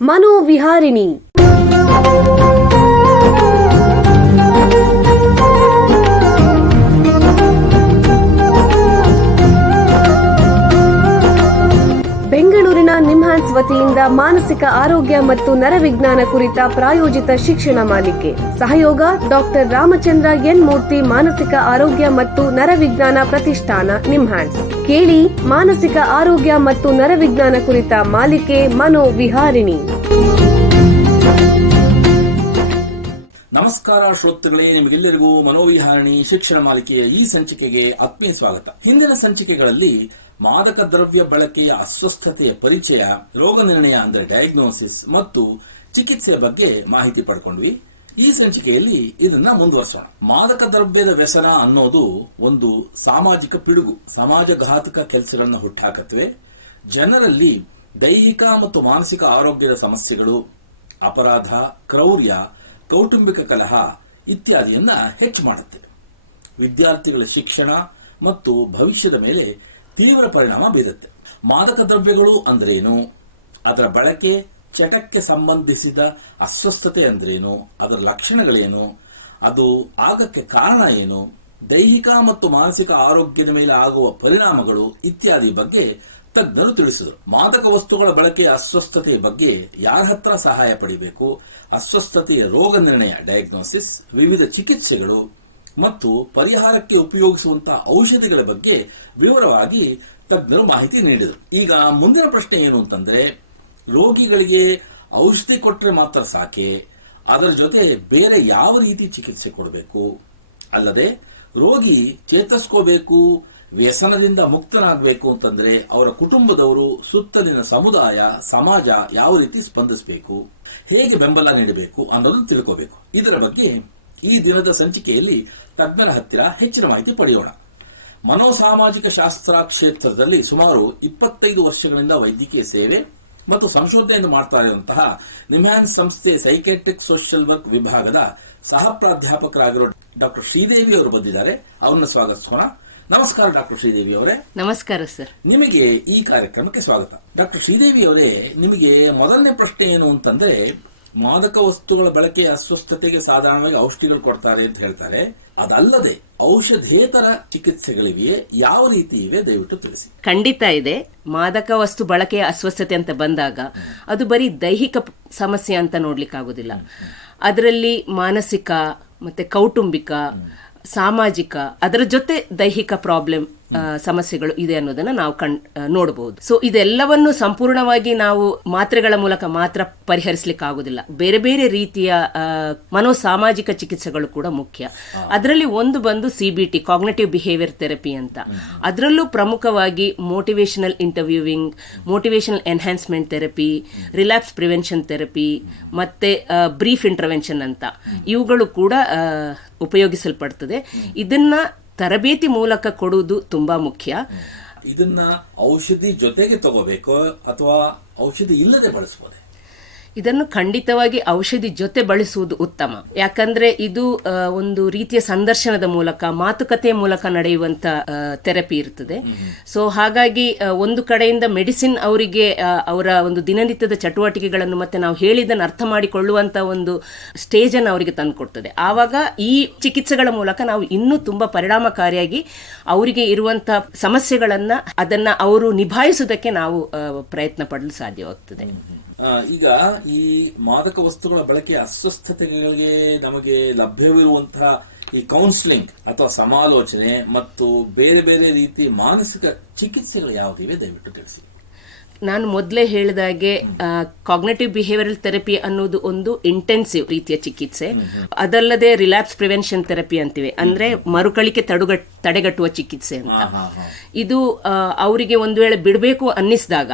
ಮನೋವಿಹಾರಿಣಿ. ಬೆಂಗಳೂರಿನ ನಿಮ್ಹಾನ್ಸ್ ವತಿಯಿಂದ ಮಾನಸಿಕ ಆರೋಗ್ಯ ಮತ್ತು ನರವಿಜ್ಞಾನ ಕುರಿತ ಪ್ರಾಯೋಜಿತ ಶಿಕ್ಷಣ ಮಾಲಿಕೆ. ಸಹಯೋಗ ಡಾಕ್ಟರ್ ರಾಮಚಂದ್ರ ಎನ್ ಮೂರ್ತಿ, ಮಾನಸಿಕ ಆರೋಗ್ಯ ಮತ್ತು ನರವಿಜ್ಞಾನ ಪ್ರತಿಷ್ಠಾನ, ನಿಮ್ಹಾನ್ಸ್. ಕೇಳಿ ಮಾನಸಿಕ ಆರೋಗ್ಯ ಮತ್ತು ನರವಿಜ್ಞಾನ ಕುರಿತ ಮಾಲಿಕೆ ಮನೋವಿಹಾರಿಣಿ. ನಮಸ್ಕಾರ ಶ್ರೋತೃಗಳೇ, ನಿಮಗೆಲ್ಲರಿಗೂ ಮನೋವಿಹಾರಿಣಿ ಶಿಕ್ಷಣ ಮಾಲಿಕೆಯ ಈ ಸಂಚಿಕೆಗೆ ಆತ್ಮೀಯ ಸ್ವಾಗತ. ಹಿಂದಿನ ಸಂಚಿಕೆಗಳಲ್ಲಿ ಮಾದಕ ದ್ರವ್ಯ ಬಳಕೆಯ ಅಸ್ವಸ್ಥತೆಯ ಪರಿಚಯ, ರೋಗ ನಿರ್ಣಯ ಅಂದರೆ ಡಯಾಗ್ನೋಸಿಸ್ ಮತ್ತು ಚಿಕಿತ್ಸೆಯ ಬಗ್ಗೆ ಮಾಹಿತಿ ಪಡ್ಕೊಂಡ್ವಿ. ಈ ಸಂಚಿಕೆಯಲ್ಲಿ ಇದನ್ನ ಮುಂದುವರಿಸೋಣ. ಮಾದಕ ದ್ರವ್ಯದ ವ್ಯಸನ ಅನ್ನೋದು ಒಂದು ಸಾಮಾಜಿಕ ಪಿಡುಗು. ಸಮಾಜಘಾತಕ ಕೆಲಸಗಳನ್ನ ಹುಟ್ಟಾಕತ್ವೆ. ಜನರಲ್ಲಿ ದೈಹಿಕ ಮತ್ತು ಮಾನಸಿಕ ಆರೋಗ್ಯದ ಸಮಸ್ಯೆಗಳು, ಅಪರಾಧ, ಕ್ರೌರ್ಯ, ಕೌಟುಂಬಿಕ ಕಲಹ ಇತ್ಯಾದಿಯನ್ನ ಹೆಚ್ಚು ಮಾಡುತ್ತವೆ. ವಿದ್ಯಾರ್ಥಿಗಳ ಶಿಕ್ಷಣ ಮತ್ತು ಭವಿಷ್ಯದ ಮೇಲೆ ತೀವ್ರ ಪರಿಣಾಮ ಬೀರುತ್ತೆ. ಮಾದಕ ದ್ರವ್ಯಗಳು ಅಂದ್ರೇನು, ಅದರ ಬಳಕೆ, ಚಟಕ್ಕೆ ಸಂಬಂಧಿಸಿದ ಅಸ್ವಸ್ಥತೆ ಅಂದ್ರೇನು, ಅದರ ಲಕ್ಷಣಗಳೇನು, ಅದು ಆಗಕ್ಕೆ ಕಾರಣ ಏನು, ದೈಹಿಕ ಮತ್ತು ಮಾನಸಿಕ ಆರೋಗ್ಯದ ಮೇಲೆ ಆಗುವ ಪರಿಣಾಮಗಳು ಇತ್ಯಾದಿ ಬಗ್ಗೆ ತಜ್ಞರು ತಿಳಿಸಿದರು. ಮಾದಕ ವಸ್ತುಗಳ ಬಳಕೆಯ ಅಸ್ವಸ್ಥತೆಯ ಬಗ್ಗೆ ಯಾರ ಹತ್ರ ಸಹಾಯ ಪಡೆಯಬೇಕು, ಅಸ್ವಸ್ಥತೆಯ ರೋಗ ನಿರ್ಣಯ ಡಯಾಗ್ನೋಸಿಸ್, ವಿವಿಧ ಚಿಕಿತ್ಸೆಗಳು ಮತ್ತು ಪರಿಹಾರಕ್ಕೆ ಉಪಯೋಗಿಸುವಂತಹ ಔಷಧಿಗಳ ಬಗ್ಗೆ ವಿವರವಾಗಿ ತಜ್ಞರು ಮಾಹಿತಿ ನೀಡಿದರು. ಈಗ ಮುಂದಿನ ಪ್ರಶ್ನೆ ಏನು ಅಂತಂದ್ರೆ, ರೋಗಿಗಳಿಗೆ ಔಷಧಿ ಕೊಟ್ಟರೆ ಮಾತ್ರ ಸಾಕೆ, ಅದರ ಜೊತೆ ಬೇರೆ ಯಾವ ರೀತಿ ಚಿಕಿತ್ಸೆ ಕೊಡಬೇಕು, ಅಲ್ಲದೆ ರೋಗಿ ಚೇತರಿಸ್ಕೋಬೇಕು, ವ್ಯಸನದಿಂದ ಮುಕ್ತನಾಗಬೇಕು ಅಂತಂದ್ರೆ ಅವರ ಕುಟುಂಬದವರು, ಸುತ್ತಲಿನ ಸಮುದಾಯ, ಸಮಾಜ ಯಾವ ರೀತಿ ಸ್ಪಂದಿಸಬೇಕು, ಹೇಗೆ ಬೆಂಬಲ ನೀಡಬೇಕು ಅನ್ನೋದನ್ನು ತಿಳ್ಕೋಬೇಕು. ಇದರ ಬಗ್ಗೆ ಈ ದಿನದ ಸಂಚಿಕೆಯಲ್ಲಿ ತಜ್ಞರ ಹತ್ತಿರ ಹೆಚ್ಚಿನ ಮಾಹಿತಿ ಪಡೆಯೋಣ. ಮನೋಸಾಮಾಜಿಕ ಶಾಸ್ತ್ರ ಕ್ಷೇತ್ರದಲ್ಲಿ ಸುಮಾರು 25 ವರ್ಷಗಳಿಂದ ವೈದ್ಯಕೀಯ ಸೇವೆ ಮತ್ತು ಸಂಶೋಧನೆಯನ್ನು ಮಾಡ್ತಾ ಇರುವಂತಹ ನಿಮ್ಹಾನ್ಸ್ ಸಂಸ್ಥೆ ಸೈಕ್ಯಾಟ್ರಿಕ್ ಸೋಷಿಯಲ್ ವರ್ಕ್ ವಿಭಾಗದ ಸಹ ಪ್ರಾಧ್ಯಾಪಕರಾಗಿರುವ ಡಾಕ್ಟರ್ ಶ್ರೀದೇವಿ ಅವರು ಬಂದಿದ್ದಾರೆ. ಅವರನ್ನು ಸ್ವಾಗತಿಸೋಣ. ನಮಸ್ಕಾರ ಡಾಕ್ಟರ್ ಶ್ರೀದೇವಿ ಅವರೇ. ನಮಸ್ಕಾರ ಸರ್. ನಿಮಗೆ ಈ ಕಾರ್ಯಕ್ರಮಕ್ಕೆ ಸ್ವಾಗತ. ಡಾಕ್ಟರ್ ಶ್ರೀದೇವಿ ಅವರೇ, ನಿಮಗೆ ಮೊದಲನೇ ಪ್ರಶ್ನೆ ಏನು ಅಂತಂದ್ರೆ, ಮಾದಕ ವಸ್ತುಗಳ ಬಳಕೆಯ ಅಸ್ವಸ್ಥತೆಗೆ ಸಾಧಾರಣವಾಗಿ ಔಷಧಿಗಳು ಕೊಡ್ತಾರೆ ಅಂತ ಹೇಳ್ತಾರೆ. ಅದಲ್ಲದೆ ಔಷಧೇತರ ಚಿಕಿತ್ಸೆಗಳಿವೆ, ಯಾವ ರೀತಿ ಇವೆ ದಯವಿಟ್ಟು ತಿಳಿಸಿ. ಖಂಡಿತ ಇದೆ. ಮಾದಕ ವಸ್ತು ಬಳಕೆಯ ಅಸ್ವಸ್ಥತೆ ಅಂತ ಬಂದಾಗ ಅದು ಬರೀ ದೈಹಿಕ ಸಮಸ್ಯೆ ಅಂತ ನೋಡ್ಲಿಕ್ಕಾಗೋದಿಲ್ಲ. ಅದರಲ್ಲಿ ಮಾನಸಿಕ ಮತ್ತೆ ಕೌಟುಂಬಿಕ, ಸಾಮಾಜಿಕ, ಅದರ ಜೊತೆ ದೈಹಿಕ ಪ್ರಾಬ್ಲಮ್ ಸಮಸ್ಯೆಗಳು ಇದೆ ಅನ್ನೋದನ್ನ ನಾವು ನೋಡಬಹುದು. ಸೊ ಇದೆಲ್ಲವನ್ನು ಸಂಪೂರ್ಣವಾಗಿ ನಾವು ಮಾತ್ರೆಗಳ ಮೂಲಕ ಮಾತ್ರ ಪರಿಹರಿಸಲಿಕ್ಕೆ ಆಗುದಿಲ್ಲ. ಬೇರೆ ಬೇರೆ ರೀತಿಯ ಮನೋಸಾಮಾಜಿಕ ಚಿಕಿತ್ಸೆಗಳು ಕೂಡ ಮುಖ್ಯ. ಅದರಲ್ಲಿ ಒಂದು ಬಂದು CBT, ಕಾಗ್ನಿಟಿವ್ ಬಿಹೇವಿಯರ್ ಥೆರಪಿ ಅಂತ. ಅದರಲ್ಲೂ ಪ್ರಮುಖವಾಗಿ motivational interviewing, motivational enhancement therapy, relapse prevention therapy ಮತ್ತೆ ಬ್ರೀಫ್ ಇಂಟರ್ವೆನ್ಷನ್ ಅಂತ ಇವುಗಳು ಕೂಡ ಉಪಯೋಗಿಸಲ್ಪಡ್ತದೆ. ಇದನ್ನ ತರಬೇತಿ ಮೂಲಕ ಕೊಡುವುದು ತುಂಬಾ ಮುಖ್ಯ. ಇದನ್ನ ಔಷಧಿ ಜೊತೆಗೆ ತಗೋಬೇಕು ಅಥವಾ ಔಷಧಿ ಇಲ್ಲದೆ ಬಳಸಬಹುದೇ? ಇದನ್ನು ಖಂಡಿತವಾಗಿ ಔಷಧಿ ಜೊತೆ ಬಳಸುವುದು ಉತ್ತಮ. ಯಾಕಂದ್ರೆ ಇದು ಒಂದು ರೀತಿಯ ಸಂದರ್ಶನದ ಮೂಲಕ, ಮಾತುಕತೆಯ ಮೂಲಕ ನಡೆಯುವಂತ ಥೆರಪಿ ಇರ್ತದೆ. ಸೊ ಹಾಗಾಗಿ ಒಂದು ಕಡೆಯಿಂದ ಮೆಡಿಸಿನ್ ಅವರಿಗೆ ಅವರ ಒಂದು ದಿನನಿತ್ಯದ ಚಟುವಟಿಕೆಗಳನ್ನು ಮತ್ತೆ ನಾವು ಹೇಳಿದ್ದನ್ನು ಅರ್ಥ ಮಾಡಿಕೊಳ್ಳುವಂತ ಒಂದು ಸ್ಟೇಜ್ ಅನ್ನು ಅವರಿಗೆ ತಂದುಕೊಡ್ತದೆ. ಆವಾಗ ಈ ಚಿಕಿತ್ಸೆಗಳ ಮೂಲಕ ನಾವು ಇನ್ನೂ ತುಂಬಾ ಪರಿಣಾಮಕಾರಿಯಾಗಿ ಅವರಿಗೆ ಇರುವಂತಹ ಸಮಸ್ಯೆಗಳನ್ನ ಅದನ್ನ ಅವರು ನಿಭಾಯಿಸುವುದಕ್ಕೆ ನಾವು ಪ್ರಯತ್ನ ಪಡಲು ಸಾಧ್ಯವಾಗ್ತದೆ. ಈಗ ಈ ಮಾದಕ ವಸ್ತುಗಳ ಬಳಕೆಯ ಅಸ್ವಸ್ಥತೆಗಳಿಗೆ ನಮಗೆ ಲಭ್ಯವಿರುವಂತಹ ಈ ಕೌನ್ಸಿಲಿಂಗ್ ಅಥವಾ ಸಮಾಲೋಚನೆ ಮತ್ತು ಬೇರೆ ಬೇರೆ ರೀತಿ ಮಾನಸಿಕ ಚಿಕಿತ್ಸೆಗಳು ಯಾವುದಿವೆ ದಯವಿಟ್ಟು ತಿಳಿಸಿ. ನಾನು ಮೊದಲೇ ಹೇಳಿದಾಗೆ ಕಾಗ್ನಿಟಿವ್ ಬಿಹೇವಿಯರಲ್ ಥೆರಪಿ ಅನ್ನೋದು ಒಂದು ಇಂಟೆನ್ಸಿವ್ ರೀತಿಯ ಚಿಕಿತ್ಸೆ. ಅದಲ್ಲದೆ ರಿಲ್ಯಾಪ್ಸ್ ಪ್ರಿವೆನ್ಷನ್ ಥೆರಪಿ ಅಂತಿವೆ, ಅಂದ್ರೆ ಮರುಕಳಿಕೆ ತಡೆಗಟ್ಟುವ ಚಿಕಿತ್ಸೆ ಅಂತ. ಇದು ಅವರಿಗೆ ಒಂದು ವೇಳೆ ಬಿಡಬೇಕು ಅನ್ನಿಸಿದಾಗ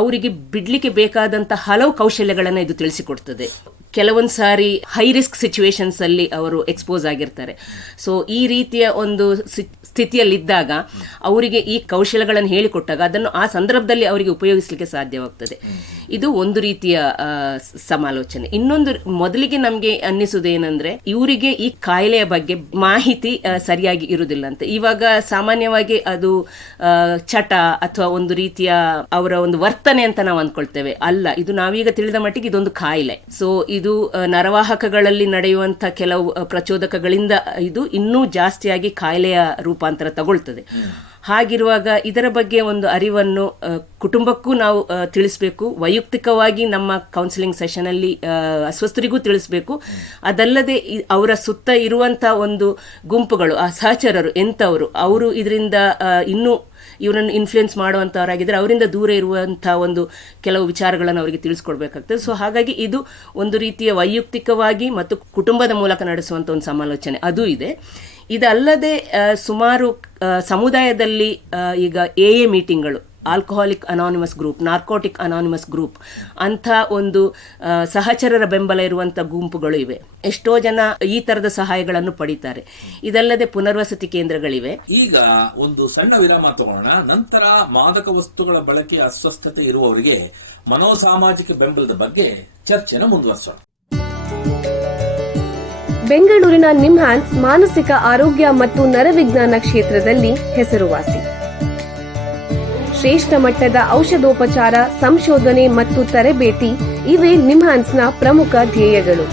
ಅವರಿಗೆ ಬಿಡ್ಲಿಕ್ಕೆ ಬೇಕಾದಂತ ಹಲವು ಕೌಶಲ್ಯಗಳನ್ನ ಇದು ತಿಳಿಸಿಕೊಡ್ತದೆ. ಕೆಲವೊಂದು ಸಾರಿ ಹೈ ರಿಸ್ಕ್ ಸಿಚುವೇಶನ್ಸ್ ಅಲ್ಲಿ ಅವರು ಎಕ್ಸ್ಪೋಸ್ ಆಗಿರ್ತಾರೆ. ಸೊ ಈ ರೀತಿಯ ಒಂದು ಸ್ಥಿತಿಯಲ್ಲಿದ್ದಾಗ ಅವರಿಗೆ ಈ ಕೌಶಲ್ಯಗಳನ್ನು ಹೇಳಿಕೊಟ್ಟಾಗ ಅದನ್ನು ಆ ಸಂದರ್ಭದಲ್ಲಿ ಅವರಿಗೆ ಉಪಯೋಗಿಸಲಿಕ್ಕೆ ಸಾಧ್ಯವಾಗ್ತದೆ. ಇದು ಒಂದು ರೀತಿಯ ಸಮಾಲೋಚನೆ. ಇನ್ನೊಂದು, ಮೊದಲಿಗೆ ನಮಗೆ ಅನ್ನಿಸುವುದೇನೆಂದ್ರೆ ಇವರಿಗೆ ಈ ಕಾಯಿಲೆಯ ಬಗ್ಗೆ ಮಾಹಿತಿ ಸರಿಯಾಗಿ ಇರುವುದಿಲ್ಲ ಅಂತ. ಇವಾಗ ಸಾಮಾನ್ಯವಾಗಿ ಅದು ಚಟ ಅಥವಾ ಒಂದು ರೀತಿಯ ಅವರ ಒಂದು ವರ್ತನೆ ಅಂತ ನಾವು ಅಂದ್ಕೊಳ್ತೇವೆ. ಅಲ್ಲ, ಇದು ನಾವೀಗ ತಿಳಿದ ಮಟ್ಟಿಗೆ ಇದೊಂದು ಕಾಯಿಲೆ. ಸೊ ಇದು ನರವಾಹಕಗಳಲ್ಲಿ ನಡೆಯುವಂತಹ ಕೆಲವು ಪ್ರಚೋದಕಗಳಿಂದ ಇದು ಇನ್ನೂ ಜಾಸ್ತಿಯಾಗಿ ಕಾಯಿಲೆಯ ರೂಪಾಂತರ ತಗೊಳ್ತದೆ. ಹಾಗಿರುವಾಗ ಇದರ ಬಗ್ಗೆ ಒಂದು ಅರಿವನ್ನು ಕುಟುಂಬಕ್ಕೂ ನಾವು ತಿಳಿಸಬೇಕು, ವೈಯಕ್ತಿಕವಾಗಿ ನಮ್ಮ ಕೌನ್ಸಿಲಿಂಗ್ ಸೆಷನ್ ಅಲ್ಲಿ ಅಸ್ವಸ್ಥರಿಗೂ ತಿಳಿಸಬೇಕು. ಅದಲ್ಲದೆ ಅವರ ಸುತ್ತ ಇರುವಂತಹ ಒಂದು ಗುಂಪುಗಳು, ಆ ಸಹಚರರು ಎಂಥವರು, ಅವರು ಇದರಿಂದ ಇನ್ನೂ ಇವರನ್ನು ಇನ್ಫ್ಲುಯೆನ್ಸ್ ಮಾಡುವಂಥವರಾಗಿದ್ದರೆ ಅವರಿಂದ ದೂರ ಇರುವಂತಹ ಒಂದು ಕೆಲವು ವಿಚಾರಗಳನ್ನು ಅವರಿಗೆ ತಿಳಿಸ್ಕೊಡ್ಬೇಕಾಗ್ತದೆ. ಸೊ ಹಾಗಾಗಿ ಇದು ಒಂದು ರೀತಿಯ ವೈಯಕ್ತಿಕವಾಗಿ ಮತ್ತು ಕುಟುಂಬದ ಮೂಲಕ ನಡೆಸುವಂಥ ಒಂದು ಸಮಾಲೋಚನೆ ಅದು ಇದೆ. ಇದಲ್ಲದೆ ಸುಮಾರು ಸಮುದಾಯದಲ್ಲಿ ಈಗ AA ಮೀಟಿಂಗ್ಗಳು, alcoholic anonymous group, narcotic anonymous group ಅಂತ ಒಂದು ಸಹಚರರ ಬೆಂಬಲ ಇರುವಂಥ ಗುಂಪುಗಳು ಇವೆ. ಎಷ್ಟೋ ಜನ ಈ ತರದ ಸಹಾಯಗಳನ್ನು ಪಡಿತಾರೆ. ಇದಲ್ಲದೆ ಪುನರ್ವಸತಿ ಕೇಂದ್ರಗಳಿವೆ. ಈಗ ಒಂದು ಸಣ್ಣ ವಿರಾಮ ತಗೊಳ್ಳೋಣ. ನಂತರ ಮಾದಕ ವಸ್ತುಗಳ ಬಳಕೆ ಅಸ್ವಸ್ಥತೆ ಇರುವವರಿಗೆ ಮನೋಸಾಮಾಜಿಕ ಬೆಂಬಲದ ಬಗ್ಗೆ ಚರ್ಚೆನ ಮುಂದುವರಿಸೋಣ. ಬೆಂಗಳೂರಿನ ನಿಮ್ಹಾನ್ಸ್ ಮಾನಸಿಕ ಆರೋಗ್ಯ ಮತ್ತು ನರವಿಜ್ಞಾನ ಕ್ಷೇತ್ರದಲ್ಲಿ ಹೆಸರುವಾಸಿ. ಶ್ರೇಷ್ಠ ಮಟ್ಟದ ಔಷಧೋಪಚಾರ, ಸಂಶೋಧನೆ ಮತ್ತು ತರಬೇತಿ ಇವೇ ನಿಮ್ಹಾನ್ಸ್ನ ಪ್ರಮುಖ ಧ್ಯೇಯಗಳು.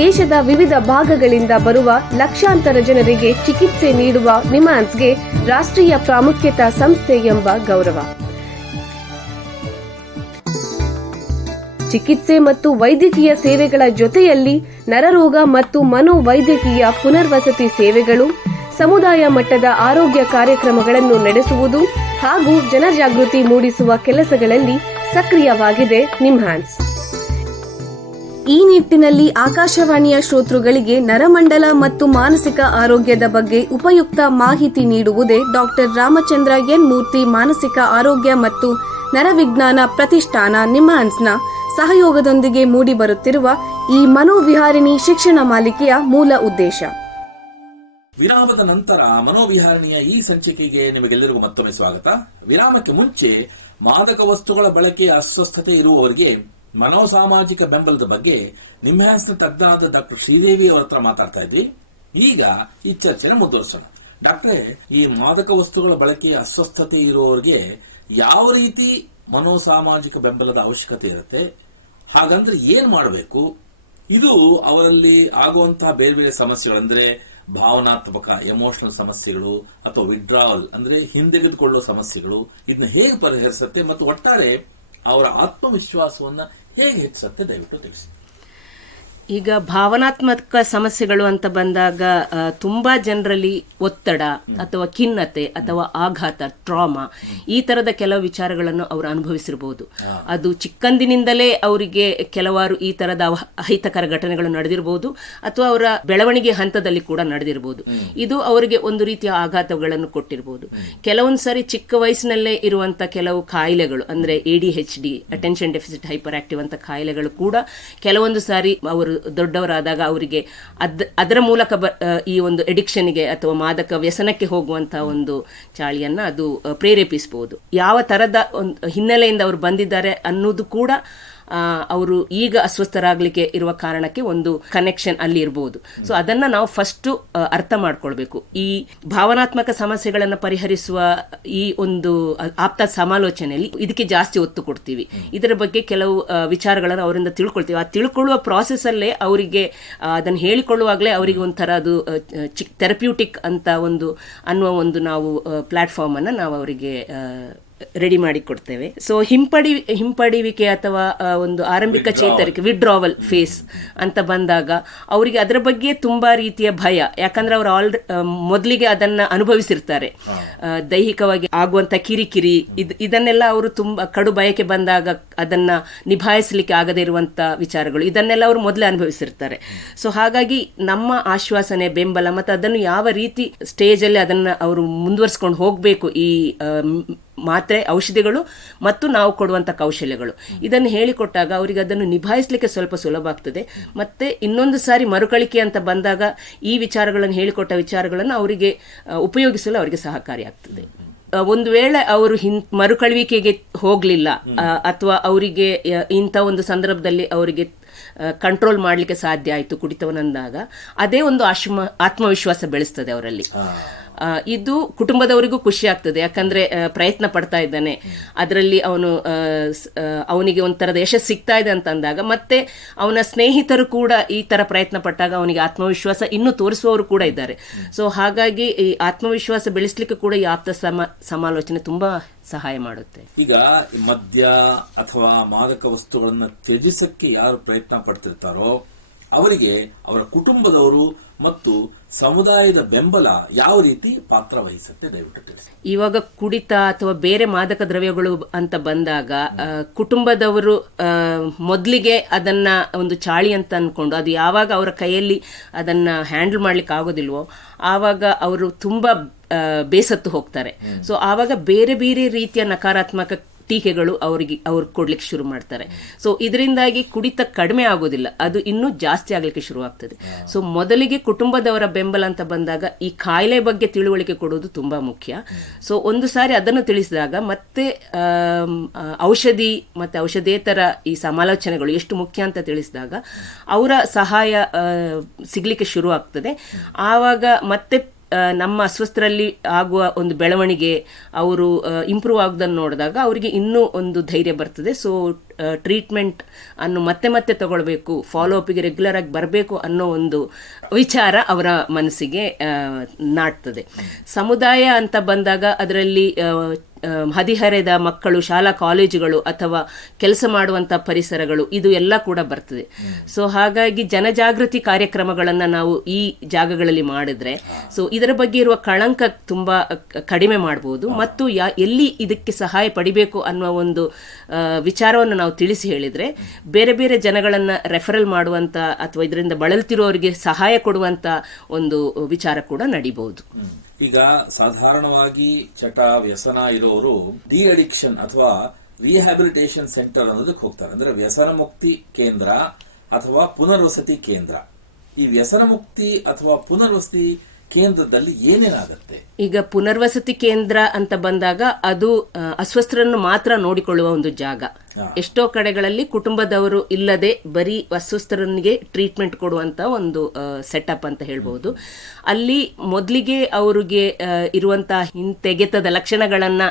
ದೇಶದ ವಿವಿಧ ಭಾಗಗಳಿಂದ ಬರುವ ಲಕ್ಷಾಂತರ ಜನರಿಗೆ ಚಿಕಿತ್ಸೆ ನೀಡುವ ನಿಮ್ಹಾನ್ಸ್ಗೆ ರಾಷ್ಟ್ರೀಯ ಪ್ರಾಮುಖ್ಯತಾ ಸಂಸ್ಥೆ ಎಂಬ ಗೌರವ. ಚಿಕಿತ್ಸೆ ಮತ್ತು ವೈದ್ಯಕೀಯ ಸೇವೆಗಳ ಜೊತೆಯಲ್ಲಿ ನರರೋಗ ಮತ್ತು ಮನೋವೈದ್ಯಕೀಯ ಪುನರ್ವಸತಿ ಸೇವೆಗಳು, ಸಮುದಾಯ ಮಟ್ಟದ ಆರೋಗ್ಯ ಕಾರ್ಯಕ್ರಮಗಳನ್ನು ನಡೆಸುವುದು ಹಾಗೂ ಜನಜಾಗೃತಿ ಮೂಡಿಸುವ ಕೆಲಸಗಳಲ್ಲಿ ಸಕ್ರಿಯವಾಗಿದೆ ನಿಮ್ಹಾನ್ಸ್. ಈ ನಿಟ್ಟಿನಲ್ಲಿ ಆಕಾಶವಾಣಿಯ ಶ್ರೋತೃಗಳಿಗೆ ನರಮಂಡಲ ಮತ್ತು ಮಾನಸಿಕ ಆರೋಗ್ಯದ ಬಗ್ಗೆ ಉಪಯುಕ್ತ ಮಾಹಿತಿ ನೀಡುವುದೇ ಡಾಕ್ಟರ್ ರಾಮಚಂದ್ರ ಎನ್ ಮೂರ್ತಿ ಮಾನಸಿಕ ಆರೋಗ್ಯ ಮತ್ತು ನರವಿಜ್ಞಾನ ಪ್ರತಿಷ್ಠಾನ ನಿಮ್ಹಾನ್ಸ್ನ ಸಹಯೋಗದೊಂದಿಗೆ ಮೂಡಿಬರುತ್ತಿರುವ ಈ ಮನೋವಿಹಾರಿಣಿ ಶಿಕ್ಷಣ ಮಾಲಿಕೆಯ ಮೂಲ ಉದ್ದೇಶ. ವಿರಾಮದ ನಂತರ ಮನೋವಿಹಾರಣಿಯ ಈ ಸಂಚಿಕೆಗೆ ನಿಮಗೆಲ್ಲರಿಗೂ ಮತ್ತೊಮ್ಮೆ ಸ್ವಾಗತ. ವಿರಾಮಕ್ಕೆ ಮುಂಚೆ ಮಾದಕ ವಸ್ತುಗಳ ಬಳಕೆ ಅಸ್ವಸ್ಥತೆ ಇರುವವರಿಗೆ ಮನೋಸಾಮಾಜಿಕ ಬೆಂಬಲದ ಬಗ್ಗೆ ನಿಮ್ಹಾನ್ಸ್ನ ತಜ್ಞರಾದ ಡಾಕ್ಟರ್ ಶ್ರೀದೇವಿ ಅವರ ಹತ್ರ ಮಾತಾಡ್ತಾ ಇದ್ವಿ. ಈಗ ಈ ಚರ್ಚೆನ ಮುಂದುವರಿಸೋಣ. ಡಾಕ್ಟ್ರೇ, ಈ ಮಾದಕ ವಸ್ತುಗಳ ಬಳಕೆ ಅಸ್ವಸ್ಥತೆ ಇರುವವರಿಗೆ ಯಾವ ರೀತಿ ಮನೋಸಾಮಾಜಿಕ ಬೆಂಬಲದ ಅವಶ್ಯಕತೆ ಇರುತ್ತೆ? ಹಾಗಂದ್ರೆ ಏನ್ ಮಾಡಬೇಕು? ಇದು ಅವರಲ್ಲಿ ಆಗುವಂತಹ ಬೇರೆ ಬೇರೆ ಸಮಸ್ಯೆಗಳು, ಅಂದ್ರೆ ಭಾವನಾತ್ಮಕ ಎಮೋಷನಲ್ ಸಮಸ್ಯೆಗಳು ಅಥವಾ ವಿಡ್ರಾವಲ್ ಅಂದ್ರೆ ಹಿಂದೆಗೆದುಕೊಳ್ಳುವ ಸಮಸ್ಯೆಗಳು, ಇದನ್ನ ಹೇಗೆ ಪರಿಹರಿಸುತ್ತೆ ಮತ್ತು ಒಟ್ಟಾರೆ ಅವರ ಆತ್ಮವಿಶ್ವಾಸವನ್ನ ಹೇಗೆ ಹೆಚ್ಚಿಸುತ್ತೆ? ದಯವಿಟ್ಟು ತಿಳಿಸಿ. ಈಗ ಭಾವನಾತ್ಮಕ ಸಮಸ್ಯೆಗಳು ಅಂತ ಬಂದಾಗ ತುಂಬಾ ಜನರಲ್ಲಿ ಒತ್ತಡ ಅಥವಾ ಖಿನ್ನತೆ ಅಥವಾ ಆಘಾತ, ಟ್ರಾಮಾ, ಈ ತರದ ಕೆಲವು ವಿಚಾರಗಳನ್ನು ಅವರು ಅನುಭವಿಸಿರಬಹುದು. ಅದು ಚಿಕ್ಕಂದಿನಿಂದಲೇ ಅವರಿಗೆ ಕೆಲವಾರು ಈ ತರದ ಅಹಿತಕರ ಘಟನೆಗಳು ನಡೆದಿರಬಹುದು ಅಥವಾ ಅವರ ಬೆಳವಣಿಗೆ ಹಂತದಲ್ಲಿ ಕೂಡ ನಡೆದಿರಬಹುದು. ಇದು ಅವರಿಗೆ ಒಂದು ರೀತಿಯ ಆಘಾತಗಳನ್ನು ಕೊಟ್ಟಿರಬಹುದು. ಕೆಲವೊಂದು ಸಾರಿ ಚಿಕ್ಕ ವಯಸ್ಸಿನಲ್ಲೇ ಇರುವಂತ ಕೆಲವು ಕಾಯಿಲೆಗಳು, ಅಂದ್ರೆ ADHD, attention deficit hyper active ಅಂತ ಕಾಯಿಲೆಗಳು ಕೂಡ ಕೆಲವೊಂದು ಸಾರಿ ಅವರು ದೊಡ್ಡವರಾದಾಗ ಅವರಿಗೆ ಅದರ ಮೂಲಕ ಈ ಒಂದು ಎಡಿಕ್ಷನ್ಗೆ ಅಥವಾ ಮಾದಕ ವ್ಯಸನಕ್ಕೆ ಹೋಗುವಂತಹ ಒಂದು ಚಾಳಿಯನ್ನ ಅದು ಪ್ರೇರೇಪಿಸಬಹುದು. ಯಾವ ತರದ ಹಿನ್ನೆಲೆಯಿಂದ ಅವರು ಬಂದಿದ್ದಾರೆ ಅನ್ನೋದು ಕೂಡ ಅವರು ಈಗ ಅಸ್ವಸ್ಥರಾಗ್ಲಿಕ್ಕೆ ಇರುವ ಕಾರಣಕ್ಕೆ ಒಂದು ಕನೆಕ್ಷನ್ ಅಲ್ಲಿ ಇರಬಹುದು. ಸೊ ಅದನ್ನ ನಾವು ಫಸ್ಟ್ ಅರ್ಥ ಮಾಡ್ಕೊಳ್ಬೇಕು. ಈ ಭಾವನಾತ್ಮಕ ಸಮಸ್ಯೆಗಳನ್ನು ಪರಿಹರಿಸುವ ಈ ಒಂದು ಆಪ್ತ ಸಮಾಲೋಚನೆಯಲ್ಲಿ ಇದಕ್ಕೆ ಜಾಸ್ತಿ ಒತ್ತು ಕೊಡ್ತೀವಿ. ಇದರ ಬಗ್ಗೆ ಕೆಲವು ವಿಚಾರಗಳನ್ನು ಅವರಿಂದ ತಿಳ್ಕೊಳ್ತೀವಿ. ಆ ತಿಳ್ಕೊಳ್ಳುವ ಪ್ರಾಸೆಸ್ ಅಲ್ಲೇ ಅವರಿಗೆ ಅದನ್ನು ಹೇಳಿಕೊಳ್ಳುವಾಗಲೇ ಅವರಿಗೆ ಒಂಥರ ಅದು ಥೆರಪ್ಯೂಟಿಕ್ ಅಂತ ಒಂದು ಅನ್ನುವ ಒಂದು ನಾವು ಪ್ಲಾಟ್ಫಾರ್ಮ್ ಅನ್ನ ನಾವು ಅವರಿಗೆ ರೆಡಿ ಮಾಡಿ ಕೊಡ್ತೇವೆ. ಸೊ ಹಿಂಪಡಿವಿಕೆ ಅಥವಾ ಒಂದು ಆರಂಭಿಕ ಚೇತರಿಕೆ, ವಿಡ್ರಾವಲ್ ಫೇಸ್ ಅಂತ ಬಂದಾಗ ಅವರಿಗೆ ಅದರ ಬಗ್ಗೆ ತುಂಬಾ ರೀತಿಯ ಭಯ. ಯಾಕಂದ್ರೆ ಅವರು ಮೊದಲಿಗೆ ಅದನ್ನ ಅನುಭವಿಸಿರ್ತಾರೆ. ದೈಹಿಕವಾಗಿ ಆಗುವಂತ ಕಿರಿಕಿರಿ ಇದನ್ನೆಲ್ಲ ಅವರು ತುಂಬಾ ಕಡು ಬಯಕೆ ಬಂದಾಗ ಅದನ್ನ ನಿಭಾಯಿಸಲಿಕ್ಕೆ ಆಗದೇ ಇರುವಂತ ವಿಚಾರಗಳು, ಇದನ್ನೆಲ್ಲ ಅವರು ಮೊದಲೇ ಅನುಭವಿಸಿರ್ತಾರೆ. ಸೊ ಹಾಗಾಗಿ ನಮ್ಮ ಆಶ್ವಾಸನೆ, ಬೆಂಬಲ ಮತ್ತು ಅದನ್ನು ಯಾವ ರೀತಿ ಸ್ಟೇಜ್ ಅಲ್ಲಿ ಅದನ್ನ ಅವರು ಮುಂದುವರಿಸಿಕೊಂಡು ಹೋಗ್ಬೇಕು ಈ ಮಾತ್ರೆ ಔಷಧಿಗಳು ಮತ್ತು ನಾವು ಕೊಡುವಂಥ ಕೌಶಲ್ಯಗಳು ಇದನ್ನು ಹೇಳಿಕೊಟ್ಟಾಗ ಅವರಿಗೆ ಅದನ್ನು ನಿಭಾಯಿಸಲಿಕ್ಕೆ ಸ್ವಲ್ಪ ಸುಲಭ ಆಗ್ತದೆ. ಮತ್ತೆ ಇನ್ನೊಂದು ಸಾರಿ ಮರುಕಳಿಕೆ ಅಂತ ಬಂದಾಗ ಈ ವಿಚಾರಗಳನ್ನು ಹೇಳಿಕೊಟ್ಟ ವಿಚಾರಗಳನ್ನು ಅವರಿಗೆ ಉಪಯೋಗಿಸಲು ಅವರಿಗೆ ಸಹಕಾರಿಯಾಗ್ತದೆ. ಒಂದು ವೇಳೆ ಅವರು ಮರುಕಳುವಿಕೆಗೆ ಹೋಗಲಿಲ್ಲ ಅಥವಾ ಅವರಿಗೆ ಇಂಥ ಒಂದು ಸಂದರ್ಭದಲ್ಲಿ ಅವರಿಗೆ ಕಂಟ್ರೋಲ್ ಮಾಡಲಿಕ್ಕೆ ಸಾಧ್ಯ ಆಯಿತು ಕುಡಿತವನ್ನಂದಾಗ, ಅದೇ ಒಂದು ಆತ್ಮವಿಶ್ವಾಸ ಬೆಳೆಸ್ತದೆ ಅವರಲ್ಲಿ. ಇದು ಕುಟುಂಬದವರಿಗೂ ಖುಷಿ ಆಗ್ತದೆ, ಯಾಕಂದ್ರೆ ಪ್ರಯತ್ನ ಪಡ್ತಾ ಇದ್ದಾನೆ, ಅದರಲ್ಲಿ ಅವನಿಗೆ ಒಂಥರದ ಯಶಸ್ಸು ಸಿಗ್ತಾ ಇದೆ ಅಂತ ಅಂದಾಗ, ಮತ್ತೆ ಅವನ ಸ್ನೇಹಿತರು ಕೂಡ ಈ ತರ ಪ್ರಯತ್ನ ಪಟ್ಟಾಗ ಅವನಿಗೆ ಆತ್ಮವಿಶ್ವಾಸ ಇನ್ನೂ ತೋರಿಸುವವರು ಕೂಡ ಇದ್ದಾರೆ. ಸೊ ಹಾಗಾಗಿ ಈ ಆತ್ಮವಿಶ್ವಾಸ ಬೆಳೆಸಲಿಕ್ಕೆ ಕೂಡ ಈ ಆಪ್ತ ಸಮಾಲೋಚನೆ ತುಂಬಾ ಸಹಾಯ ಮಾಡುತ್ತೆ. ಈಗ ಮದ್ಯ ಅಥವಾ ಮಾದಕ ವಸ್ತುಗಳನ್ನ ತ್ಯಜಿಸಕ್ಕೆ ಯಾರು ಪ್ರಯತ್ನ ಪಡ್ತಿರ್ತಾರೋ ಅವರಿಗೆ ಅವರ ಕುಟುಂಬದವರು ಮತ್ತು ಸಮುದಾಯದ ಬೆಂಬಲ ಯಾವ ರೀತಿ ಪಾತ್ರ ವಹಿಸುತ್ತೆ, ದಯವಿಟ್ಟು ತಿಳಿಸಿ. ಇವಾಗ ಕುಡಿತ ಅಥವಾ ಬೇರೆ ಮಾದಕ ದ್ರವ್ಯಗಳು ಅಂತ ಬಂದಾಗ ಕುಟುಂಬದವರು ಮೊದಲಿಗೆ ಅದನ್ನ ಒಂದು ಚಾಳಿ ಅಂತ ಅನ್ಕೊಂಡು ಅದು ಯಾವಾಗ ಅವರ ಕೈಯಲ್ಲಿ ಅದನ್ನ ಹ್ಯಾಂಡಲ್ ಮಾಡ್ಲಿಕ್ಕೆ ಆಗೋದಿಲ್ವೋ ಆವಾಗ ಅವರು ತುಂಬಾ ಬೇಸತ್ತು ಹೋಗ್ತಾರೆ. ಸೊ ಆವಾಗ ಬೇರೆ ಬೇರೆ ರೀತಿಯ ನಕಾರಾತ್ಮಕ ಟೀಕೆಗಳು ಅವ್ರು ಕೊಡ್ಲಿಕ್ಕೆ ಶುರು ಮಾಡ್ತಾರೆ. ಸೊ ಇದರಿಂದಾಗಿ ಕುಡಿತ ಕಡಿಮೆ ಆಗೋದಿಲ್ಲ, ಅದು ಇನ್ನೂ ಜಾಸ್ತಿ ಆಗ್ಲಿಕ್ಕೆ ಶುರು ಆಗ್ತದೆ. ಸೊ ಮೊದಲಿಗೆ ಕುಟುಂಬದವರ ಬೆಂಬಲ ಅಂತ ಬಂದಾಗ ಈ ಕಾಯಿಲೆ ಬಗ್ಗೆ ತಿಳುವಳಿಕೆ ಕೊಡೋದು ತುಂಬಾ ಮುಖ್ಯ. ಸೊ ಒಂದು ಸಾರಿ ಅದನ್ನು ತಿಳಿಸಿದಾಗ ಮತ್ತೆ ಔಷಧಿ ಮತ್ತೆ ಔಷಧೇತರ ಈ ಸಮಾಲೋಚನೆಗಳು ಎಷ್ಟು ಮುಖ್ಯ ಅಂತ ತಿಳಿಸಿದಾಗ ಅವರ ಸಹಾಯ ಸಿಗ್ಲಿಕ್ಕೆ ಶುರು ಆಗ್ತದೆ. ಆವಾಗ ಮತ್ತೆ ನಮ್ಮ ಅಸ್ವಸ್ಥರಲ್ಲಿ ಆಗುವ ಒಂದು ಬೆಳವಣಿಗೆ ಅವರು ಇಂಪ್ರೂವ್ ಆಗೋದನ್ನು ನೋಡಿದಾಗ ಅವರಿಗೆ ಇನ್ನೂ ಒಂದು ಧೈರ್ಯ ಬರ್ತದೆ. ಸೊ ಟ್ರೀಟ್ಮೆಂಟ್ ಅನ್ನು ಮತ್ತೆ ಮತ್ತೆ ತಗೊಳ್ಬೇಕು, ಫಾಲೋ ಅಪ್ಗೆ ರೆಗ್ಯುಲರ್ ಆಗಿ ಬರಬೇಕು ಅನ್ನೋ ಒಂದು ವಿಚಾರ ಅವರ ಮನಸ್ಸಿಗೆ ನಾಟ್ತದೆ. ಸಮುದಾಯ ಅಂತ ಬಂದಾಗ ಅದರಲ್ಲಿ ಹದಿಹರೆಯದ ಮಕ್ಕಳು, ಶಾಲಾ ಕಾಲೇಜುಗಳು ಅಥವಾ ಕೆಲಸ ಮಾಡುವಂತ ಪರಿಸರಗಳು, ಇದು ಎಲ್ಲ ಕೂಡ ಬರ್ತದೆ. ಸೊ ಹಾಗಾಗಿ ಜನಜಾಗೃತಿ ಕಾರ್ಯಕ್ರಮಗಳನ್ನ ನಾವು ಈ ಜಾಗಗಳಲ್ಲಿ ಮಾಡಿದ್ರೆ ಸೊ ಇದರ ಬಗ್ಗೆ ಇರುವ ಕಳಂಕ ತುಂಬಾ ಕಡಿಮೆ ಮಾಡಬಹುದು ಮತ್ತು ಎಲ್ಲಿ ಇದಕ್ಕೆ ಸಹಾಯ ಪಡಿಬೇಕು ಅನ್ನುವ ಒಂದು ವಿಚಾರವನ್ನು ನಾವು ತಿಳಿಸಿ ಹೇಳಿದ್ರೆ ಬೇರೆ ಬೇರೆ ಜನಗಳನ್ನ ರೆಫರಲ್ ಮಾಡುವಂತ ಅಥವಾ ಇದರಿಂದ ಬಳಲ್ತಿರೋರಿಗೆ ಸಹಾಯ ಕೊಡುವಂತ ಒಂದು ವಿಚಾರ ಕೂಡ ನಡೀಬಹುದು. ಈಗ ಸಾಧಾರಣವಾಗಿ ಚಟ ವ್ಯಸನ ಇರೋರು ಡಿ ಅಡಿಕ್ಷನ್ ಅಥವಾ ರಿಹ್ಯಾಬಿಲಿಟೇಷನ್ ಸೆಂಟರ್ ಅನ್ನೋದಕ್ಕೆ ಹೋಗ್ತಾರೆ. ಅಂದ್ರೆ ವ್ಯಸನ ಮುಕ್ತಿ ಕೇಂದ್ರ ಅಥವಾ ಪುನರ್ವಸತಿ ಕೇಂದ್ರ. ಈ ವ್ಯಸನ ಮುಕ್ತಿ ಅಥವಾ ಪುನರ್ವಸತಿ ಕೇಂದ್ರದಲ್ಲಿ ಏನೇನಾಗುತ್ತೆ? ಈಗ ಪುನರ್ವಸತಿ ಕೇಂದ್ರ ಅಂತ ಬಂದಾಗ ಅದು ಅಸ್ವಸ್ಥರನ್ನು ಮಾತ್ರ ನೋಡಿಕೊಳ್ಳುವ ಒಂದು ಜಾಗ. ಎಷ್ಟೋ ಕಡೆಗಳಲ್ಲಿ ಕುಟುಂಬದವರು ಇಲ್ಲದೆ ಬರೀ ಅಸ್ವಸ್ಥರನಿಗೆ ಟ್ರೀಟ್ಮೆಂಟ್ ಕೊಡುವಂತ ಒಂದು ಸೆಟಪ್ ಅಂತ ಹೇಳ್ಬಹುದು. ಅಲ್ಲಿ ಮೊದಲಿಗೆ ಅವರಿಗೆ ಇರುವಂತಹ ಹಿಂತೆಗೆತದ ಲಕ್ಷಣಗಳನ್ನ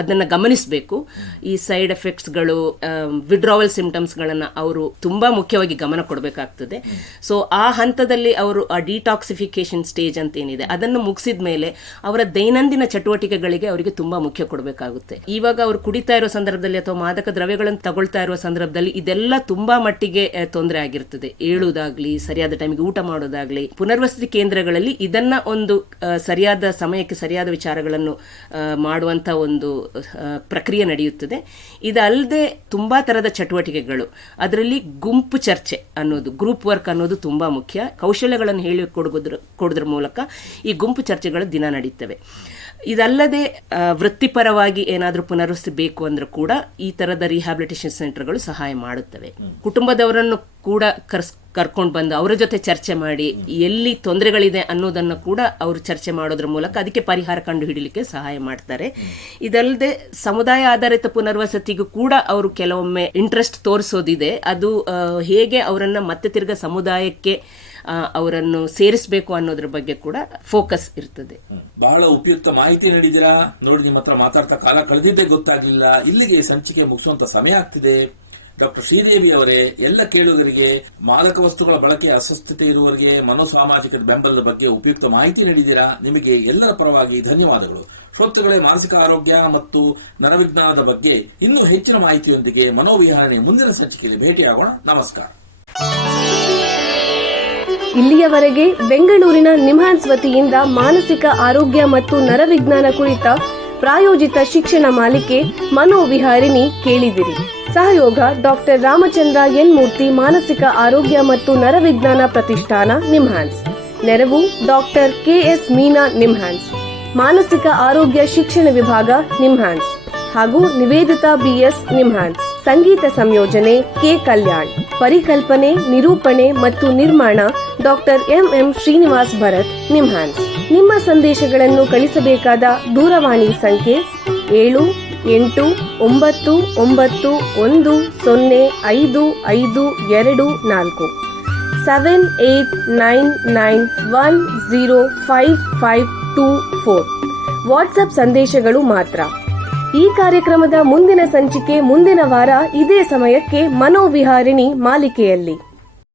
ಅದನ್ನ ಗಮನಿಸಬೇಕು. ಈ ಸೈಡ್ ಎಫೆಕ್ಟ್ಸ್ಗಳು, ವಿಡ್ರಾವಲ್ ಸಿಂಪ್ಟಮ್ಸ್ಗಳನ್ನ ಅವರು ತುಂಬಾ ಮುಖ್ಯವಾಗಿ ಗಮನ ಕೊಡಬೇಕಾಗ್ತದೆ. ಸೊ ಆ ಹಂತದಲ್ಲಿ ಅವರು ಆ ಡಿಟಾಕ್ಸಿಫಿಕೇಶನ್ ಸ್ಟೇಜ್ ಅಂತ ಏನಿದೆ ಅದನ್ನು ಮುಗಿಸಿದ ಮೇಲೆ ಅವರ ದೈನಂದಿನ ಚಟುವಟಿಕೆಗಳಿಗೆ ಅವರಿಗೆ ತುಂಬಾ ಮುಖ್ಯ ಕೊಡಬೇಕಾಗುತ್ತೆ. ಇವಾಗ ಅವರು ಕುಡಿತಾ ಇರೋ ಸಂದರ್ಭದಲ್ಲಿ ಅಥವಾ ಮಾದಕ ದ್ರವ್ಯಗಳನ್ನು ತಗೊಳ್ತಾ ಇರುವ ಸಂದರ್ಭದಲ್ಲಿ ಇದೆಲ್ಲ ತುಂಬಾ ಮಟ್ಟಿಗೆ ತೊಂದರೆ ಆಗಿರ್ತದೆ. ಏಳುವುದಾಗ್ಲಿ, ಸರಿಯಾದ ಟೈಮಿಗೆ ಊಟ ಮಾಡೋದಾಗ್ಲಿ. ಪುನರ್ವಸತಿ ಕೇಂದ್ರಗಳಲ್ಲಿ ಇದನ್ನ ಒಂದು ಸರಿಯಾದ ಸಮಯಕ್ಕೆ ಸರಿಯಾದ ವಿಚಾರಗಳನ್ನು ಮಾಡುವಂತ ಒಂದು ಪ್ರಕ್ರಿಯೆ ನಡೆಯುತ್ತದೆ. ಇದಲ್ಲದೆ ತುಂಬಾ ತರದ ಚಟುವಟಿಕೆಗಳು, ಅದರಲ್ಲಿ ಗುಂಪು ಚರ್ಚೆ ಅನ್ನೋದು, ಗ್ರೂಪ್ ವರ್ಕ್ ಅನ್ನೋದು ತುಂಬಾ ಮುಖ್ಯ. ಕೌಶಲ್ಯಗಳನ್ನು ಹೇಳಿ ಕೊಡೋದ್ರ ಮೂಲಕ ಈ ಗುಂಪು ಚರ್ಚೆಗಳು ದಿನ ನಡೀತವೆ. ಇದಲ್ಲದೆ ವೃತ್ತಿಪರವಾಗಿ ಏನಾದರೂ ಪುನರ್ವಸತಿ ಬೇಕು ಅಂದ್ರೂ ಕೂಡ ಈ ತರದ ರಿಹ್ಯಾಬಿಲಿಟೇಷನ್ ಸೆಂಟರ್ಗಳು ಸಹಾಯ ಮಾಡುತ್ತವೆ. ಕುಟುಂಬದವರನ್ನು ಕೂಡ ಕರ್ಕೊಂಡು ಬಂದು ಅವರ ಜೊತೆ ಚರ್ಚೆ ಮಾಡಿ ಎಲ್ಲಿ ತೊಂದರೆಗಳಿದೆ ಅನ್ನೋದನ್ನು ಕೂಡ ಅವರು ಚರ್ಚೆ ಮಾಡೋದ್ರ ಮೂಲಕ ಅದಕ್ಕೆ ಪರಿಹಾರ ಕಂಡು ಹಿಡಿಲಿಕ್ಕೆ ಸಹಾಯ ಮಾಡ್ತಾರೆ. ಇದಲ್ಲದೆ ಸಮುದಾಯ ಆಧಾರಿತ ಪುನರ್ವಸತಿಗೂ ಕೂಡ ಅವರು ಕೆಲವೊಮ್ಮೆ ಇಂಟ್ರೆಸ್ಟ್ ತೋರಿಸೋದಿದೆ. ಅದು ಹೇಗೆ ಅವರನ್ನ ಮತ್ತೆ ತಿರ್ಗ ಸಮುದಾಯಕ್ಕೆ ಅವರನ್ನು ಸೇರಿಸಬೇಕು ಅನ್ನೋದ್ರ ಬಗ್ಗೆ ಕೂಡ ಫೋಕಸ್ ಇರ್ತದೆ. ಬಹಳ ಉಪಯುಕ್ತ ಮಾಹಿತಿ ನೀಡಿದ್ದೀರಾ. ನೋಡಿ, ನಿಮ್ಮ ಹತ್ರ ಮಾತಾಡ್ತಾ ಕಾಲ ಕಳೆದಿದ್ದೇ ಗೊತ್ತಾಗ್ಲಿಲ್ಲ. ಇಲ್ಲಿಗೆ ಸಂಚಿಕೆ ಮುಗಿಸುವಂತ ಸಮಯ ಆಗ್ತಿದೆ. ಡಾಕ್ಟರ್ ಶ್ರೀದೇವಿ ಅವರೇ, ಎಲ್ಲ ಕೇಳುಗರಿಗೆ ಮಾದಕ ವಸ್ತುಗಳ ಬಳಕೆ ಅಸ್ವಸ್ಥತೆ ಇರುವವರಿಗೆ ಮನೋಸಾಮಾಜಿಕ ಬೆಂಬಲದ ಬಗ್ಗೆ ಉಪಯುಕ್ತ ಮಾಹಿತಿ ನೀಡಿದ್ದೀರಾ. ನಿಮಗೆ ಎಲ್ಲರ ಪರವಾಗಿ ಧನ್ಯವಾದಗಳು. ಶ್ರೋತೃಗಳೇ, ಮಾನಸಿಕ ಆರೋಗ್ಯ ಮತ್ತು ನರವಿಜ್ಞಾನದ ಬಗ್ಗೆ ಇನ್ನೂ ಹೆಚ್ಚಿನ ಮಾಹಿತಿಯೊಂದಿಗೆ ಮನೋವಿಹಾರಣೆ ಮುಂದಿನ ಸಂಚಿಕೆಯಲ್ಲಿ ಭೇಟಿಯಾಗೋಣ. ನಮಸ್ಕಾರ. ಇಲ್ಲಿಯವರೆಗೆ ಬೆಂಗಳೂರಿನ ನಿಮ್ಹಾನ್ಸ್ ವತಿಯಿಂದ ಮಾನಸಿಕ ಆರೋಗ್ಯ ಮತ್ತು ನರವಿಜ್ಞಾನ ಕುರಿತ ಪ್ರಾಯೋಜಿತ ಶಿಕ್ಷಣ ಮಾಲಿಕೆ ಮನೋವಿಹಾರಿಣಿ ಕೇಳಿದಿರಿ. ಸಹಯೋಗ ಡಾಕ್ಟರ್ ರಾಮಚಂದ್ರ ಎನ್ ಮೂರ್ತಿ, ಮಾನಸಿಕ ಆರೋಗ್ಯ ಮತ್ತು ನರವಿಜ್ಞಾನ ಪ್ರತಿಷ್ಠಾನ, ನಿಮ್ಹಾನ್ಸ್. ನೆರವು ಡಾಕ್ಟರ್ KS ಮೀನಾ, ನಿಮ್ಹಾನ್ಸ್. ಮಾನಸಿಕ ಆರೋಗ್ಯ ಶಿಕ್ಷಣ ವಿಭಾಗ, ನಿಮ್ಹಾನ್ಸ್. ಹಾಗೂ ನಿವೇದಿತಾ ಬಿಎಸ್ ನಿಮ್ಹಾನ್ಸ್. ಸಂಗೀತ ಸಂಯೋಜನೆ ಕೆ ಕಲ್ಯಾಣ್. ಪರಿಕಲ್ಪನೆ, ನಿರೂಪಣೆ ಮತ್ತು ನಿರ್ಮಾಣ ಡಾಕ್ಟರ್ ಎಂಎಂ ಶ್ರೀನಿವಾಸ್ ಭರತ್ ನಿಮ್ಹಾನ್ಸ್. ನಿಮ್ಮ ಸಂದೇಶಗಳನ್ನು ಕಳಿಸಬೇಕಾದ ದೂರವಾಣಿ ಸಂಖ್ಯೆ 7891105524 7899105524. ವಾಟ್ಸ್ಆಪ್ ಸಂದೇಶಗಳು ಮಾತ್ರ. ಈ ಕಾರ್ಯಕ್ರಮದ ಮುಂದಿನ ಸಂಚಿಕೆ ಮುಂದಿನ ವಾರ ಇದೇ ಸಮಯಕ್ಕೆ ಮನೋವಿಹಾರಿಣಿ ಮಾಲಿಕೆಯಲ್ಲಿ.